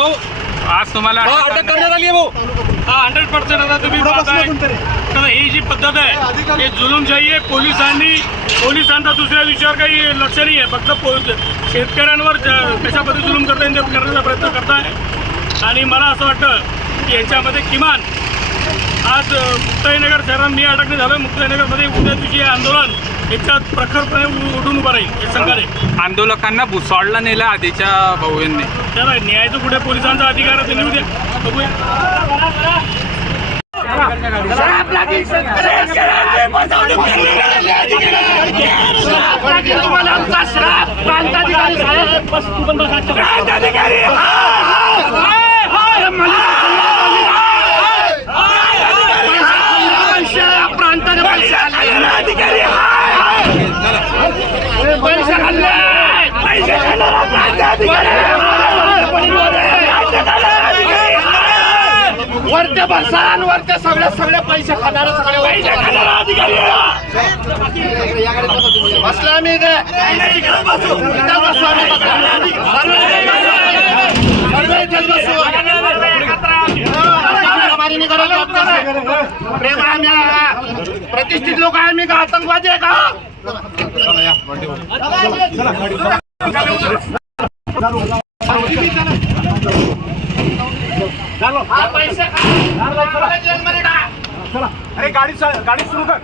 आज तुम्हाला हा, अटक करण्यात आली आहे भाऊ. हा हंड्रेड पर्सेंट आता तुम्ही पाहताय. तर ही जी पद्धत आहे ही जुलूमशाही आहे पोलिसांनी पोलिसांचा दुसऱ्या विषयावर काही लक्ष नाही आहे. फक्त पो शेतकऱ्यांवर कशा पद्धती जुलूम करता येईल ते करण्याचा प्रयत्न करताय. आणि मला असं वाटतं की याच्यामध्ये किमान आज मुक्ताईनगर शहरात मी अटकणे झालो मुक्ताईनगरमध्ये उद्या हे आंदोलन याच्यात प्रखरपणे उ- उठून उभं राहील या संघाने. आंदोलकांना भुसावळला नेलं आधीच्या भाऊ यांनी त्याला न्यायाचं कुठे? पोलिसांचा अधिकार आहे ते लिहू द्या बघूया. तुम्हाला आमचा श्राप प्रांताधिकारी साहेब बस तू पण बस प्रांताधिकारी पैसे खाल्ले पैसे खाल्ले वरते बसान वरते सगळे सगळे पैसे खाणारे सगळे बसला आहोत. प्रेम प्रतिष्ठित लोक आहे आम्ही का? आतंकवादी आहे का? हा पैसे खा. जेलमध्ये टाक. अरे गाडी गाडी सुरू कर